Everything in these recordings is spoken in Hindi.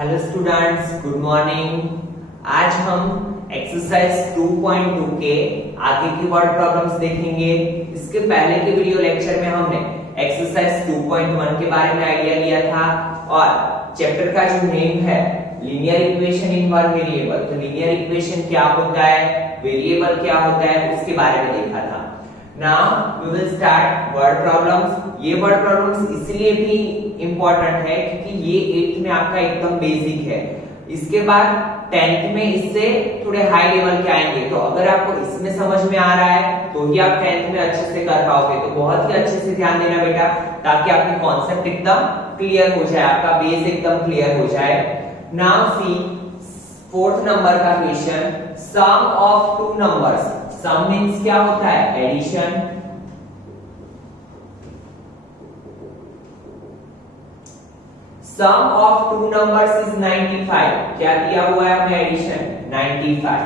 Hello students, good morning. आज हम एक्सरसाइज 2.2 के आगे की वर्ड प्रॉब्लम्स देखेंगे। इसके पहले के वीडियो लेक्चर में हमने एक्सरसाइज 2.1 के बारे में आइडिया लिया था और चैप्टर का जो नेम है linear equation in one variable, तो लीनियर इक्वेशन क्या होता है, वेरिएबल क्या होता है, उसके बारे में देखा था। Now we will start word problems. ये वर्ड प्रॉब्लम्स इसलिए भी इंपॉर्टेंट है क्योंकि ये 8th में आपका एकदम बेसिक है। इसके बाद 10th में इससे थोड़े हाई लेवल के आएंगे, तो अगर आपको इसमें समझ में आ रहा है तो ही आप 10th में अच्छे से कर पाओगे। तो बहुत ही अच्छे से ध्यान देना बेटा, ताकि आपके कॉन्सेप्ट एकदम क्लियर हो जाए, आपका बेस एकदम क्लियर हो जाए। नाउ सी 4th नंबर का question, sum of two numbers. Sum means क्या होता है, addition. Sum of two numbers is 95। क्या दिया हुआ है हमें, addition 95।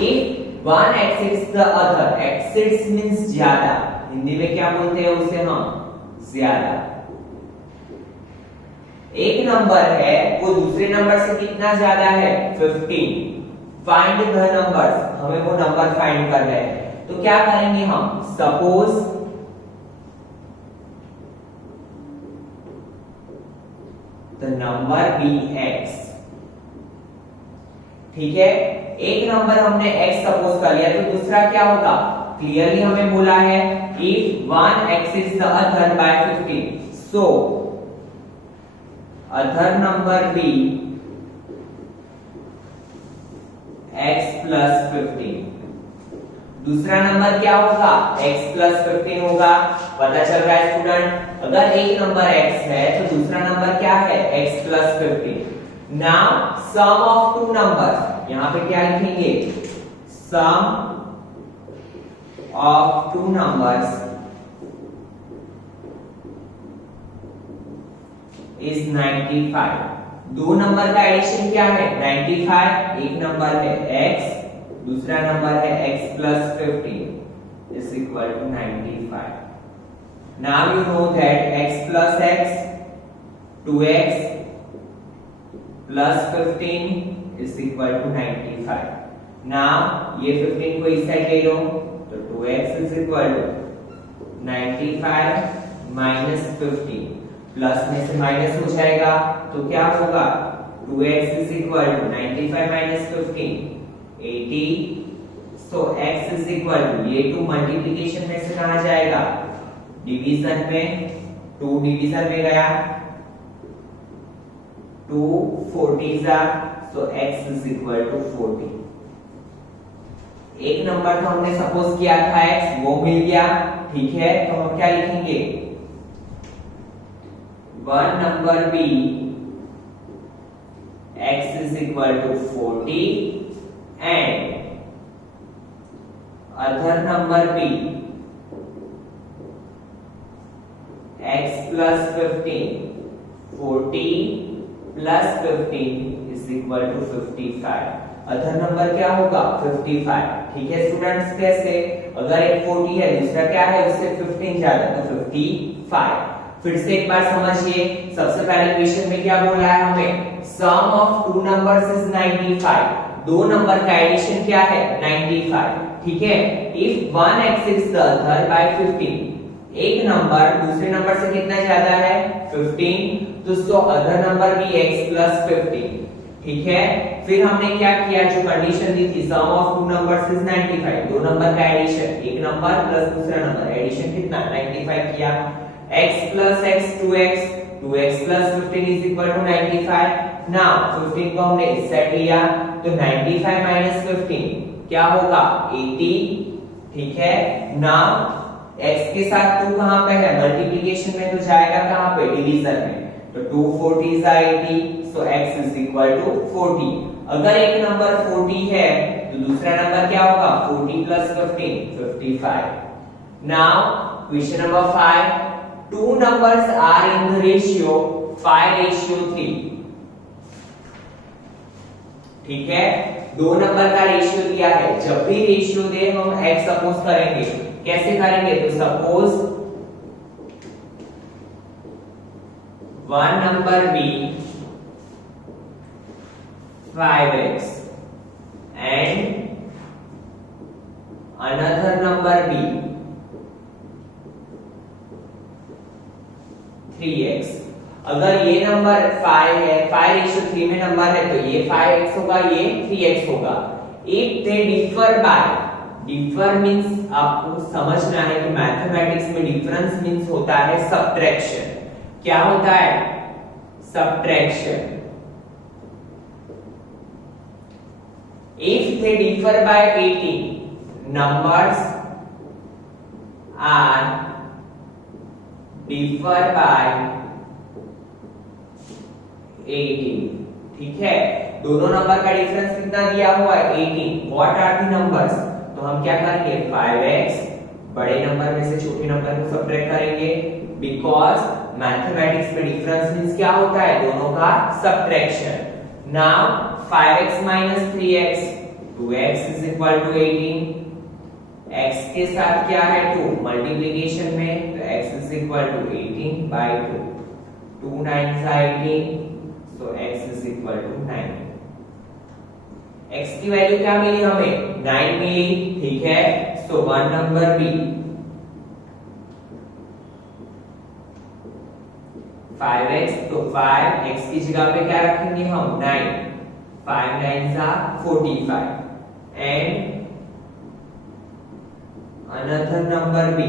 If one exceeds the other, exceeds means ज्यादा, हिंदी में क्या बोलते हैं उसे हम, ज्यादा। एक नंबर है वो दूसरे नंबर से कितना ज्यादा है, 15। फाइंड द नंबर्स, हमें वो नंबर फाइंड करना है। तो क्या करेंगे हम, suppose the number be x। ठीक है, एक नंबर हमने x सपोज कर लिया, तो दूसरा क्या होगा, क्लियरली हमें बोला है if one exceeds the other by 15, so other number be x plus 15। दूसरा नंबर क्या होगा, x plus 15 होगा। पता चल रहा है स्टूडेंट, अगर एक नंबर x है तो दूसरा नंबर क्या है, x plus 15। Now sum of two numbers, यहां पे क्या लिखेंगे, sum of two numbers is 95। दो नंबर का एडिशन क्या है, 95। एक नंबर है x, दूसरा नंबर है x plus 15 is equal to 95। Now you know that x plus x, 2x plus 15 is equal to 95। Now ये 15 को इस साइड ले लो, तो 2x is equal to 95 minus 15, plus में से माइनस हो जाएगा तो क्या होगा, 2x is equal to 95 minus 15 80। So x is equal to, ये 2 मल्टीप्लिकेशन में से कहां जाएगा, डिवीजन में, 2 डिवीजन में गया, 2 40 जा, सो x is equal to 40। एक नंबर तो हमने सपोज किया था x, वो मिल गया। ठीक है, तो हम क्या लिखेंगे, one number b x is equal to 40 and other number b x plus 15, 40 plus 15 is equal to 55। Other number क्या होगा, 55। ठीक है स्टूडेंट्स, कैसे, अगर एक 40 है दूसरा क्या है उससे 15 ज्यादा, तो 55। फिर से एक बार समझिए, सबसे पहले क्वेश्चन में क्या बोला है हमें, सम ऑफ टू नंबर्स इज 95। दो नंबर का एडिशन क्या है, 95। ठीक है, if one exceeds the other by 15, एक नंबर दूसरे नंबर से कितना ज्यादा है, 15, तो सो अदर नंबर भी x plus 15। ठीक है, फिर हमने क्या किया, जो कंडीशन दी थी, सम ऑफ टू नंबर्स इज 95, दो नंबर का एडिशन, एक नंबर प्लस दूसरा नंबर, एडिशन कितना, 95 किया, x plus x 2x, 2x plus 15 is equal to 95। now 15 को हमने इस साइड लिया, तो 95 minus 15 क्या होगा, 80। ठीक है, now x के साथ 2 कहां पे है, मल्टीप्लिकेशन में, तो जाएगा कहां पे, डिवीजन में, तो 2 40 is 80, so x is equal to 40। अगर एक नंबर 40 है तो दूसरा नंबर क्या होगा, 40 plus 15 55। now question number 5, two numbers are in the ratio 5:3। ठीक है, दो नंबर का रेशियो दिया है, जब भी रेशियो दे हम x सपोज करेंगे। कैसे करेंगे, तो suppose one number b 5x and another number b 3x। अगर ये नंबर 5 है, 5:3 में नंबर है, तो ये 5x होगा, ये 3x होगा। If they differ by, differ means आपको समझना है कि मैथमेटिक्स में डिफरेंस मींस होता है सब्ट्रैक्शन। क्या होता है? Subtraction. If they differ by 18, numbers are differ by 18। ठीक है, दोनों नंबर का डिफरेंस कितना दिया हुआ है? 18। What are the numbers? तो हम क्या करेंगे? 5x बड़े नंबर में से छोटे नंबर को सब्ट्रैक्ट करेंगे, बिकॉज मैथमेटिक्स में डिफरेंस मींस क्या होता है? दोनों का subtraction. Now 5x minus 3x, 2x is equal to 18। x के साथ क्या है? 2 मल्टीप्लिकेशन में, तो x is equal to 18 by 2। 2 9s are 18, so x is equal to 9। x की वैल्यू क्या मिली हमें? 9 मिली। ठीक है, so one number B 5x, तो 5x की जगह पे क्या रखेंगे हम? 9। 5 9s are 45 and another number b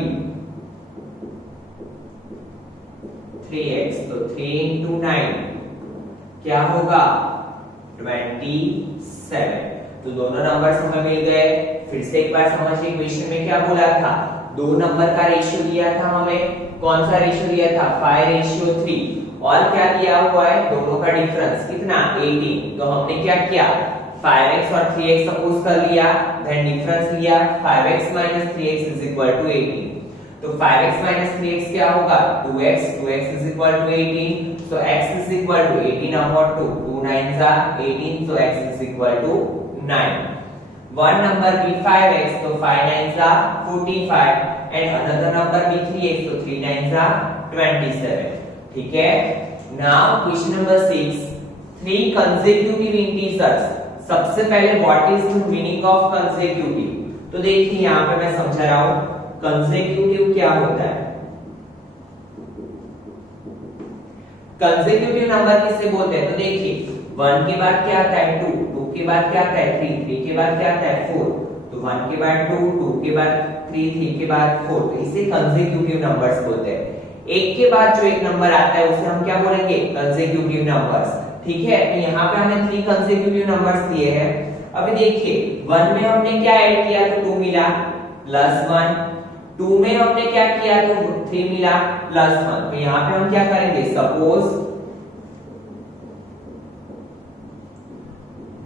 3x, तो 3 into 9 क्या होगा? 27। तो दोनों नंबर्स हमें मिल गए। फिर से एक बार समझिए, क्वेश्चन में क्या बोला था? दो नंबर का रेशियो दिया था हमें। कौन सा रेशियो दिया था? 5:3। और क्या दिया हुआ है? दोनों का डिफरेंस कितना? 18। तो हमने क्या किया? 5x और 3x सपोज कर लिया, देन डिफरेंस लिया, 5x minus 3x is equal to 18। तो 5x minus 3x क्या होगा? 2x, 2x is equal to 18, so x is equal to 18 upon 2, 2 9s are 18, so x is equal to 9। One number be 5x, so 5 9s are 45 and another number be 3x, so 3 9s are 27। ठीक है, now question number 6, 3 consecutive integers। सबसे पहले what is the meaning of consecutive? तो देखिए यहां पे मैं समझा रहा हूं कंसेक्यूटिव क्या होता है। कंसेक्यूटिव नंबर किसे बोलते हैं? तो देखिए 1 के बाद क्या आता है? 2, 2 के बाद क्या आता है? 3, 3 के बाद क्या आता है? 4। तो 1 के बाद 2, 2 के बाद 3, 3 के बाद 4, तो इसे कंसेक्यूटिव नंबर्स बोलते हैं। एक के बाद जो एक नंबर आता है उसे हम क्या बोलेंगे? Consecutive numbers. ठीक है, तो यहाँ पे हमने 3 कंसेक्यूटिव नंबर्स दिए हैं। अभी देखिए 1 में हमने क्या ऐड किया? तो 2 मिला प्लस 1। 2 में हमने क्या किया? तो 3 मिला प्लस 1। तो यहाँ पे हम क्या करेंगे? Suppose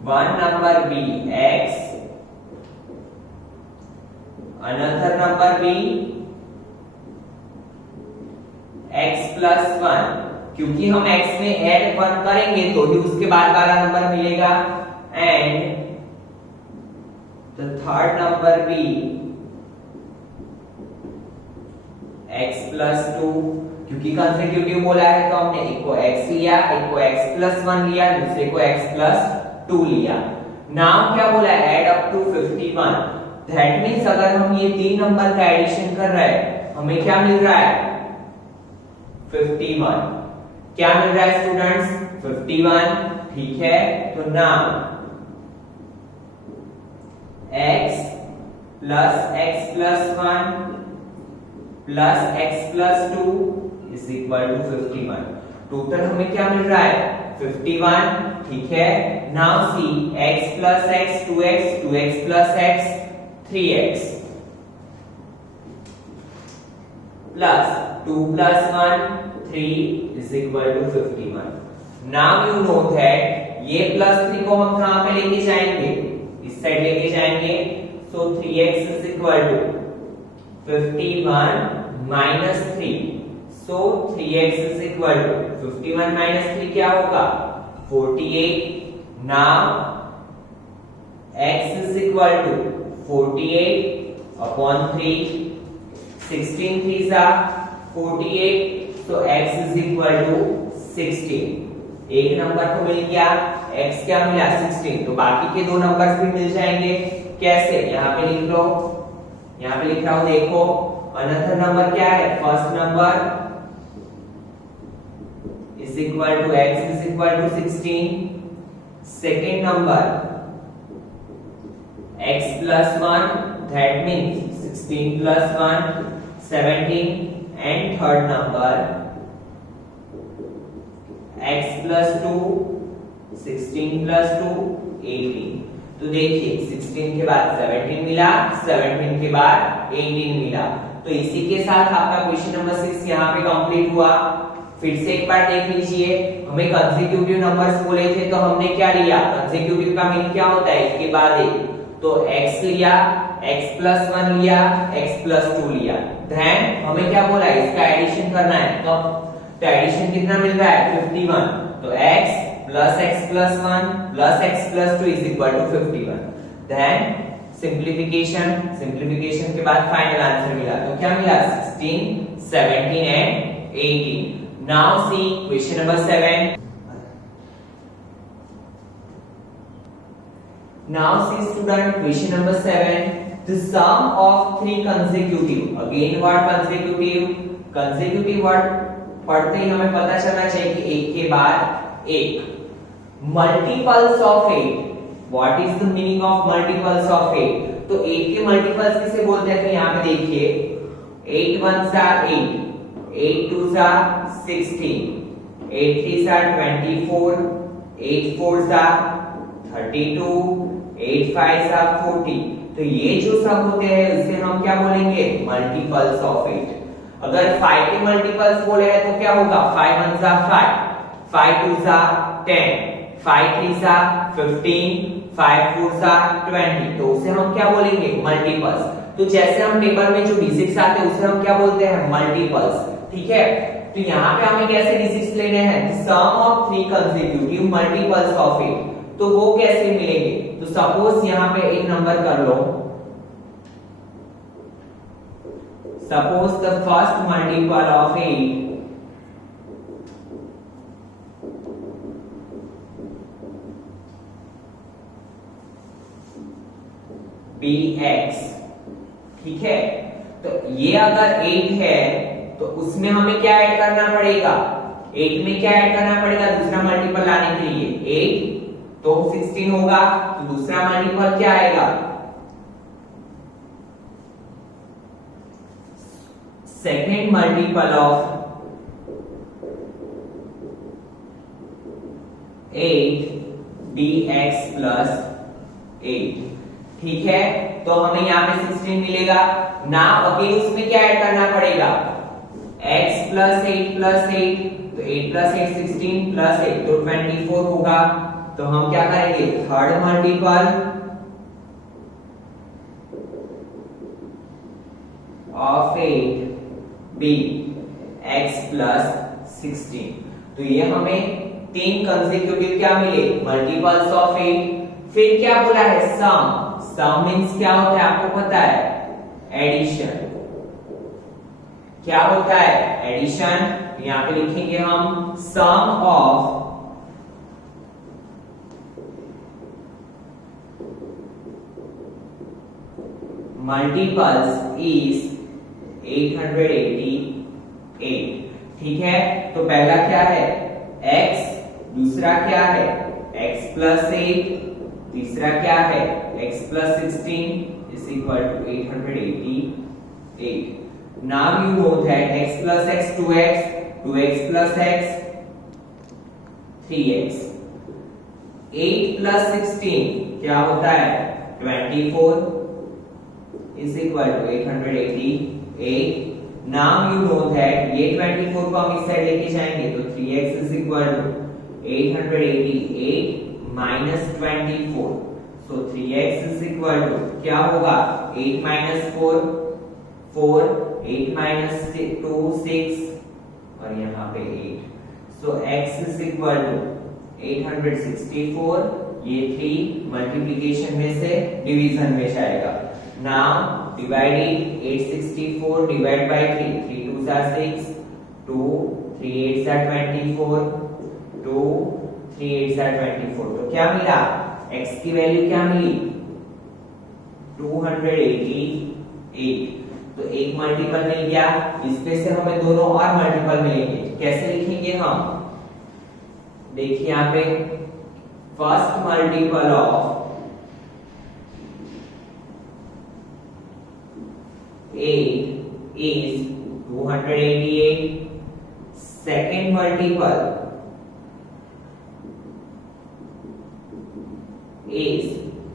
1 number be x, another number be x plus 1। क्योंकि हम x में ऐड 1 करेंगे तो ही उसके बाद वाला नंबर मिलेगा। And the third number be x plus 2। क्योंकि कंसेक्यूटिव बोला है तो हमने एक को x लिया, एक को x plus 1 लिया, दूसरे को x plus 2 लिया। नाउ क्या बोला है? Add up to 51। That means अगर हम ये 3 नंबर का एडिशन कर रहे हैं हमें क्या मिल रहा है? 51। क्या मिल रहा है स्टूडेंट्स? 51। ठीक है, तो now x plus 1 plus x plus 2 is equal to 51। Total हमें क्या मिल रहा है? 51। ठीक है, now see x plus x 2x, 2x plus x 3x plus 2 plus 1 3 is equal to 51। Now you know that ये प्लस 3 को हम कहां पे लेके जाएंगे? इस साइड लेके जाएंगे। So 3x is equal to 51 minus 3। So 3x is equal to 51 minus 3 क्या होगा? 48। Now x is equal to 48 upon 3। 16 3s are 48, so x is equal to 16। एक नंबर तो मिल गया, x क्या मिला 16, तो बाकी के दो नंबर्स भी मिल जाएंगे। कैसे, यहाँ पे लिख लो, यहाँ पे लिख रहा हूं देखो, अनदर नंबर क्या है, first number is equal to x is equal to 16, second number x plus 1, that means 16 plus 1 17, and third number x plus 2 16 plus 2 18। तो देखिए 16 के बाद 17 मिला, 17 के बाद 18 मिला। तो इसी के साथ आपका क्वेश्चन नंबर 6 यहाँ पे कंप्लीट हुआ। फिर से एक बार देख लीजिए, हमें कंसेक्यूटिव नंबर्स बोले थे तो हमने क्या लिया, कंसेक्यूटिव का मीन क्या होता है, एक के बाद एक, तो x लिया, x plus 1 लिया, x plus 2 लिया। देन हमें क्या बोला, इसका एडिशन करना है, तो एडिशन कितना मिल रहा है 51, तो x plus x plus 1 plus x plus 2 is equal to 51। Then simplification, simplification के बाद फाइनल आंसर मिला, तो क्या मिला 16 17 and 18। Now see question number 7. Now see student, question number 7. The sum of three consecutive, again what consecutive, consecutive word पढ़ते ही हमें पता चलना चाहिए कि एक के बाद एक, multiples of 8। What is the meaning of multiples of 8? तो 8 के multiples किसे बोलते हैं, तो यहाँ पे देखिए 8 ones are 8, 8 twos are 16, 8 threes are 24, 8 fours are 32, 8 fives are 40। तो ये जो सब होते हैं उसे हम क्या बोलेंगे, मल्टीपल्स ऑफ 8। अगर 5 के मल्टीपल्स बोले हैं तो क्या होगा, 5 ones are 5, 5 twos are 10, 5 threes are 15, 5 fours are 20। तो उसे हम क्या बोलेंगे, मल्टीपल्स। तो जैसे हम टेबल में जो डिजिट्स आते हैं उसे हम क्या बोलते हैं, मल्टीपल्स। ठीक है, तो यहाँ पे हमें कैसे डिजिट्स लेने हैं, sum of three consecutive multiples of 8, तो वो कैसे मिलेंगे। तो सपोज यहाँ पे एक नंबर कर लो, suppose the first multiple of 8 be x. ठीक है, तो ये अगर 8 है तो उसमें हमें क्या ऐड करना पड़ेगा, 8 में क्या ऐड करना पड़ेगा, दूसरा मल्टीपल लाने के लिए 8 तो 16 होगा, तो दूसरा मल्टीपल क्या आएगा, second multiple of 8 dx plus 8। ठीक है, तो हमें यहाँ पे 16 मिलेगा ना, अगेन उसमें क्या ऐड करना पड़ेगा, x plus 8 plus 8, तो 8 plus 8 16 plus 8 तो 24 होगा। तो हम क्या करेंगे, third multiple of 8 be x plus 16। तो ये हमें तीन कंसेक्यूटिव क्या मिले, मल्टीपल्स ऑफ 8। फिर क्या बोला है, सम। सम मींस क्या होता है आपको पता है, एडिशन। क्या होता है, एडिशन। यहां पे लिखेंगे हम सम ऑफ मल्टीपल्स इज 888। ठीक है, तो पहला क्या है x, दूसरा क्या है x plus 8, तीसरा क्या है x plus 16 is equal to 888। Now you know that x plus x 2x, 2x plus x 3x, 8 plus 16 क्या होता है 24 is equal to 888। Now you know that ये 24 को हम इस साइड लेके जाएंगे तो 3x is equal to 888 minus 24। So 3x is equal to क्या होगा 8 minus 4 4, 8 minus 2 6 और यहाँ पे 8। So x is equal to 864। ये 3 मल्टीप्लिकेशन में से डिवीजन में जाएगा। Now divide it, 864 divide by 3, 3 2s are 6, 2, 3 8s are 24, 2 3 8 24। तो क्या मिला, x की वैल्यू क्या मिली 288। तो एक मल्टीपल मिल गया, इसमें से हमें दोनों और मल्टीपल मिलेंगे। कैसे लिखेंगे हम, देखिए यहाँ पे first multiple of 8 is 288, second multiple is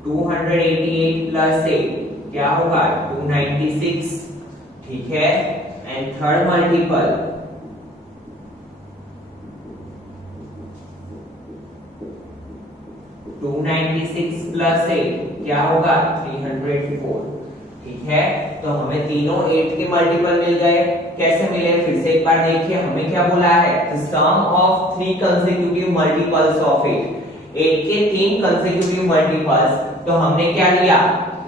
288 plus 8, क्या होगा 296, ठीक है। एंड थर्ड मल्टीपल 296 plus 8 क्या होगा 304, ठीक है। तो हमें तीनों 8 के मल्टीपल मिल गए। कैसे मिले, फिर से एक बार देखिए, हमें क्या बोला है, the sum of 3 consecutive multiples of 8 के 3 कंसेक्यूटिव मल्टीपल्स। तो हमने क्या लिया,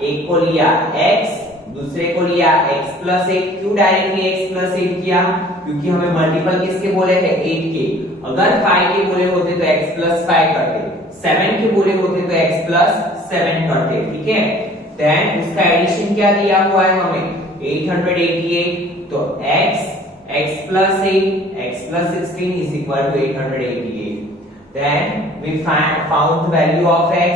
एक को लिया x, दूसरे को लिया x plus 8। क्यों डायरेक्टली x plus 8 किया, क्योंकि हमें मल्टीपल किसके बोले हैं 8 के। अगर 5 के बोले होते तो x plus 5 करते, 7 के बोले होते तो x plus 7 करते, ठीक है। देन उसका एडिशन क्या दिया हुआ है हमें 888। तो x plus 8 x plus 16 is equal to 888। Then we found the value of x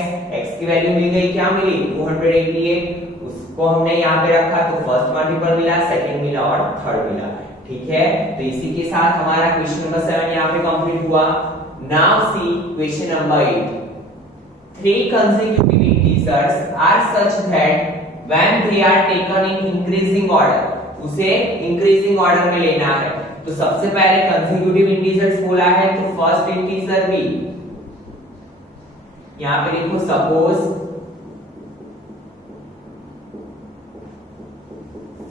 की वैल्यू मिल गई, क्या मिली 288। उसको हमने यहाँ पे रखा, तो फर्स्ट मल्टीपल मिला, सेकंड मिला और थर्ड मिला, ठीक है। तो इसी के साथ हमारा क्वेश्चन नंबर 7 यहाँ पे कंप्लीट हुआ। Now see question number 8। 3 consecutive integers are such that when they are taken in increasing order, उसे इंक्रीजिंग ऑर्डर में लेना है। तो सबसे पहले कंसेक्यूटिव इंटीजर्स बोला है, तो फर्स्ट इंटीजर b, यहां पे लिखो suppose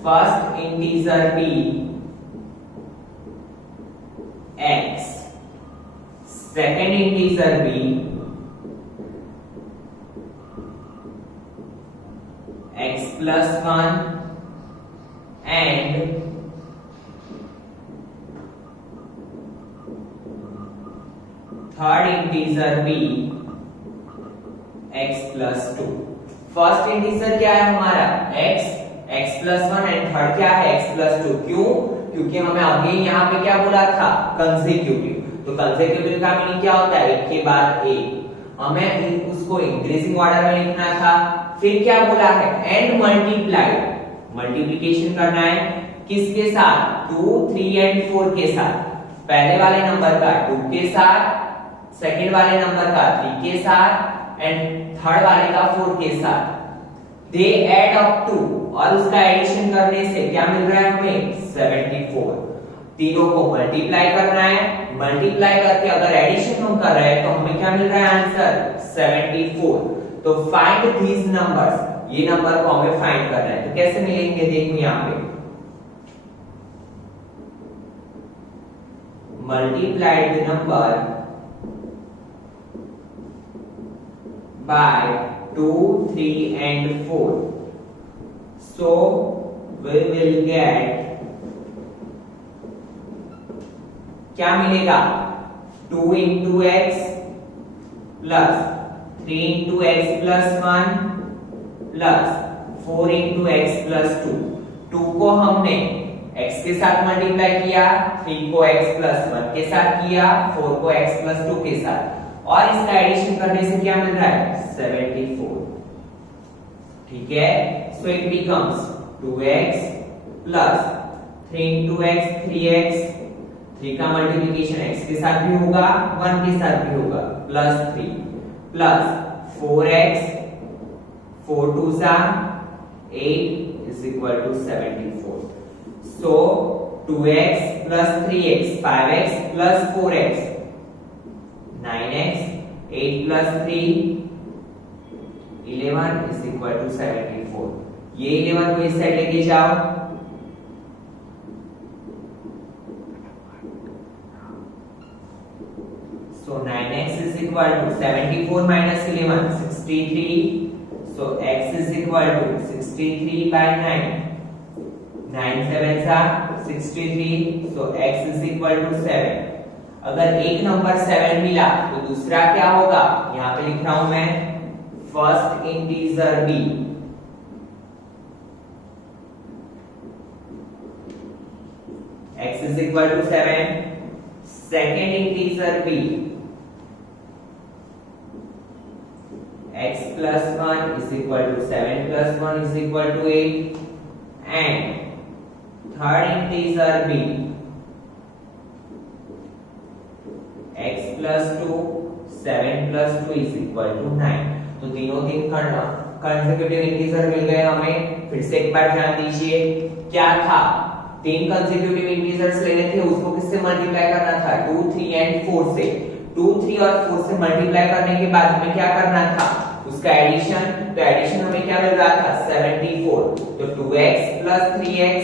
first integer b x, second integer b x plus 1 and third integer b x plus 2। First integer क्या है हमारा x plus 1 एंड थर्ड क्या है x plus 2। क्यों, क्योंकि हमें अगेन यहाँ पे क्या बोला था कंसेक्यूटिव। तो कंसेक्यूटिव का मीनिंग क्या होता है, एक के बाद एक। हमें उसको इंक्रीजिंग ऑर्डर में लिखना था। फिर क्या बोला है एंड मल्टीप्लाई, मल्टीप्लिकेशन करना है किसके साथ 2 3 एंड 4 के साथ। पहले वाले नंबर का 2 के साथ, सेकंड वाले नंबर का 3 के साथ एंड थर्ड वाले का 4 के साथ। दे ऐड अप टू, और उसका एडिशन करने से क्या मिल रहा है हमें 74। तीनों को मल्टीप्लाई करना है, मल्टीप्लाई करके अगर एडिशन हम कर रहे हैं तो हमें क्या मिल रहा है आंसर 74। तो फाइंड दीज नंबर्स, ये नंबर को हमें फाइंड करना है। तो कैसे मिलेंगे, देखो यहाँ पे multiplied the number by 2 3 and 4, so we will get, क्या मिलेगा 2 into x plus 3 into x plus 1 plus 4 into x plus 2। 2 को हमने x के साथ मल्टीप्लाई किया, 3 को x plus 1 के साथ किया, 4 को x plus 2 के साथ, और इसका एडिशन करने से क्या मिल रहा है 74, ठीक है। So it becomes 2x plus 3 into x 3x, 3 का मल्टीप्लिकेशन x के साथ भी होगा 1 के साथ भी होगा, plus 3 plus 4x 4 2 8 is equal to 74। so 2x plus 3x 5x plus 4x 9x 8 plus 3 11 is equal to 74। ये 11 को इस साइड लेके जाओ, so 9x is equal to 74 minus 11 63, so x is equal to 63 by 9, 9 7s are 63, so x is equal to 7। अगर एक नंबर 7 मिला तो दूसरा क्या होगा, यहां पे लिख रहा हूं मैं first integer b, x is equal to 7, second integer b, x plus 1 is equal to 7 plus 1 is equal to 8, and third integer b, x plus 2, 7 plus 2 is equal to 9। तो तीनों तीन कंसेक्यूटिव इंटीजर मिल गए हमें। फिर से एक बार ध्यान दीजिए, क्या था, तीन कंसेक्यूटिव इंटीजर्स लेने थे, उसको किससे मल्टीप्लाई करना था, 2, 3 एंड 4 से। 2, 3 और 4 से मल्टीप्लाई करने के बाद हमें क्या करना था, उसका एडिशन। तो एडिशन हमें क्या मिल रहा था, 74। तो 2x plus 3x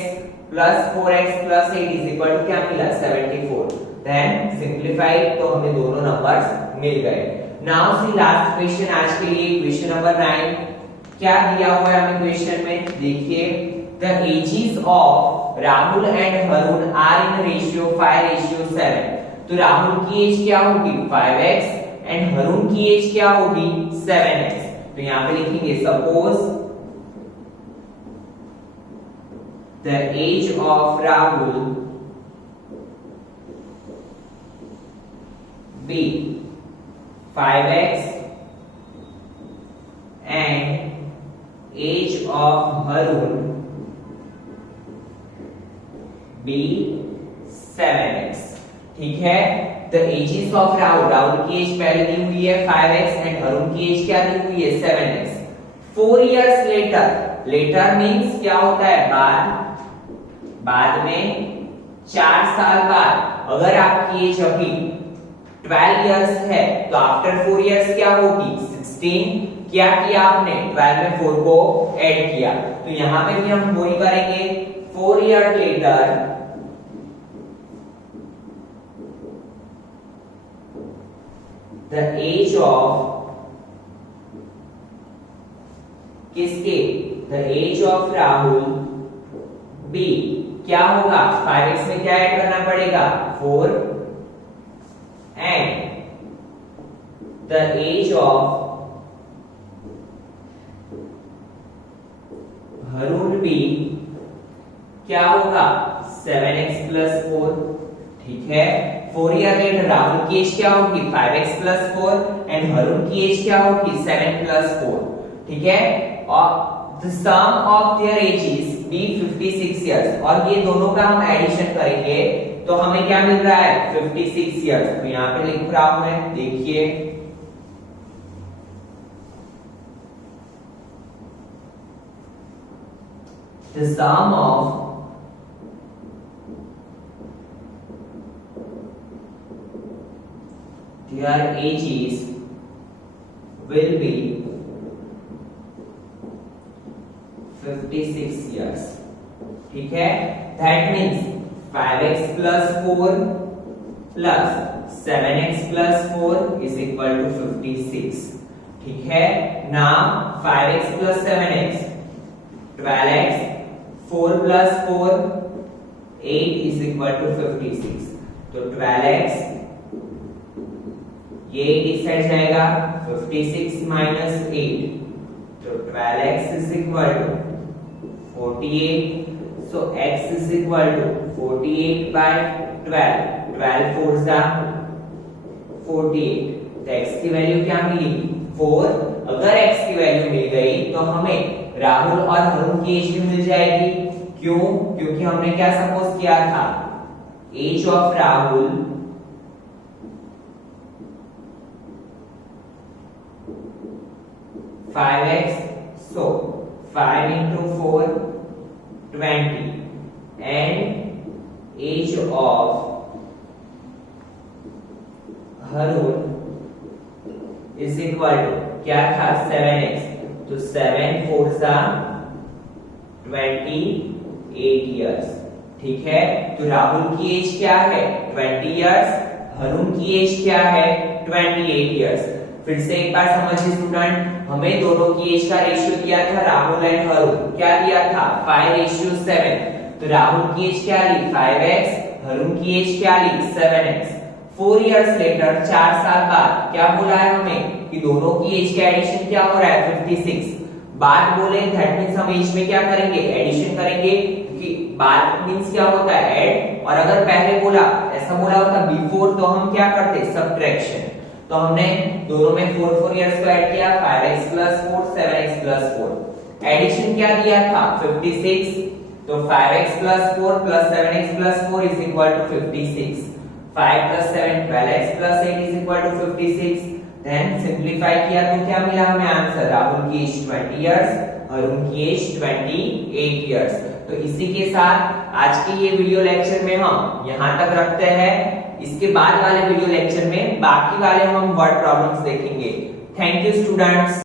plus 4x plus 8 is equal to क्या मिला, 74। देन सिंप्लीफाई, तो हमें दोनों नंबर्स मिल गए। नाउ सी लास्ट क्वेश्चन आज के लिए, क्वेश्चन नंबर 9। क्या दिया हुआ है हमें क्वेश्चन में, देखिए, the ages of Rahul and Varun are in ratio 5:7। तो राहुल की एज क्या होगी, 5x, एंड वरुण की एज क्या होगी, 7x। तो यहां पे लिखेंगे suppose the age of Rahul be 5x and age of Harun be 7x। ठीक है, the ages of राहुल की एज पहले दी हुई है 5x एंड अरुण की एज क्या दी हुई है, 7x। 4 years later मींस क्या होता है, बाद में 4 साल बाद। अगर आपकी एज अभी 12 इयर्स है तो आफ्टर 4 इयर्स क्या होगी, 16। क्या किया आपने, 12 में 4 को ऐड किया। तो यहां पे भी हम वही करेंगे, 4 year later the age of किसके, the age of Rahul be क्या होगा, 5x में क्या ऐड करना पड़ेगा, 4, and the age of Harun B क्या होगा, 7x plus 4। ठीक है, 4 ईयर लेटर राहुल की एज क्या होगी, 5x plus 4 एंड हरुण की एज क्या होगी, 7 plus 4। ठीक है, और the sum of their ages be 56 years, और ये दोनों का हम एडिशन करेंगे तो हमें क्या मिल रहा है, 56 इयर्स। तो यहां पे लिख रहा हूं मैं, देखिए, the sum of their ages will be 56 years। ठीक है, that means 5x plus 4 plus 7x plus 4 is equal to 56। ठीक है, now 5x plus 7x 12x, 4 plus 4 8 is equal to 56। तो 12x, ये 8 इस साइड जाएगा, 56 minus 8, तो 12x is equal to 48। So x is equal to 48 by 12, 12 4s are 48। तो x की वैल्यू क्या मिली, 4। अगर x की वैल्यू मिल गई तो हमें राहुल और वरुण की एज भी मिल जाएगी। क्यों, क्योंकि हमने क्या सपोज किया था, age of Rahul five x, so 5 into 4 20, and age of Harun is equal to क्या था, 7x। तो 7 4s are 28 years। ठीक है, तो राहुल की एज क्या है, 20 years, हरुण की एज क्या है, 28 years। फिर से एक बार समझिए स्टूडेंट, हमें दोनों की एज का रेशियो दिया था, राहुल एंड हरुण क्या दिया था, 5:7। तो राहुल की एज क्या ली, 5x, हरुण की एज क्या ली, 7x। 4 इयर्स लेटर, 4 साल बाद क्या बोला है हमें कि दोनों की एज का एडिशन क्या हो रहा है 56। बाद बोले दैट मींस हम एज में क्या करेंगे, एडिशन करेंगे, क्योंकि बाद मींस क्या होता है ऐड, और अगर पहले बोला ऐसा बोला होता बिफोर तो हम क्या करते सब्ट्रैक्शन। तो हमने दोनों में 4 इयर्स को ऐड किया, 5x + 4 7x + 4। एडिशन क्या दिया था 56, तो 5x + 4 + 7x + 4 is equal to 56। 5 + 7 12x + 8 is equal to 56। Then simplify किया तो क्या मिला हमें आंसर, राहुल की एज 20 इयर्स और उनकी एज 28 इयर्स। तो इसी के साथ आज के ये वीडियो लेक्चर में हम यहां तक रखते हैं। इसके बाद वाले वीडियो लेक्चर में बाकी वाले हम वर्ड प्रॉब्लम्स देखेंगे। Thank you students.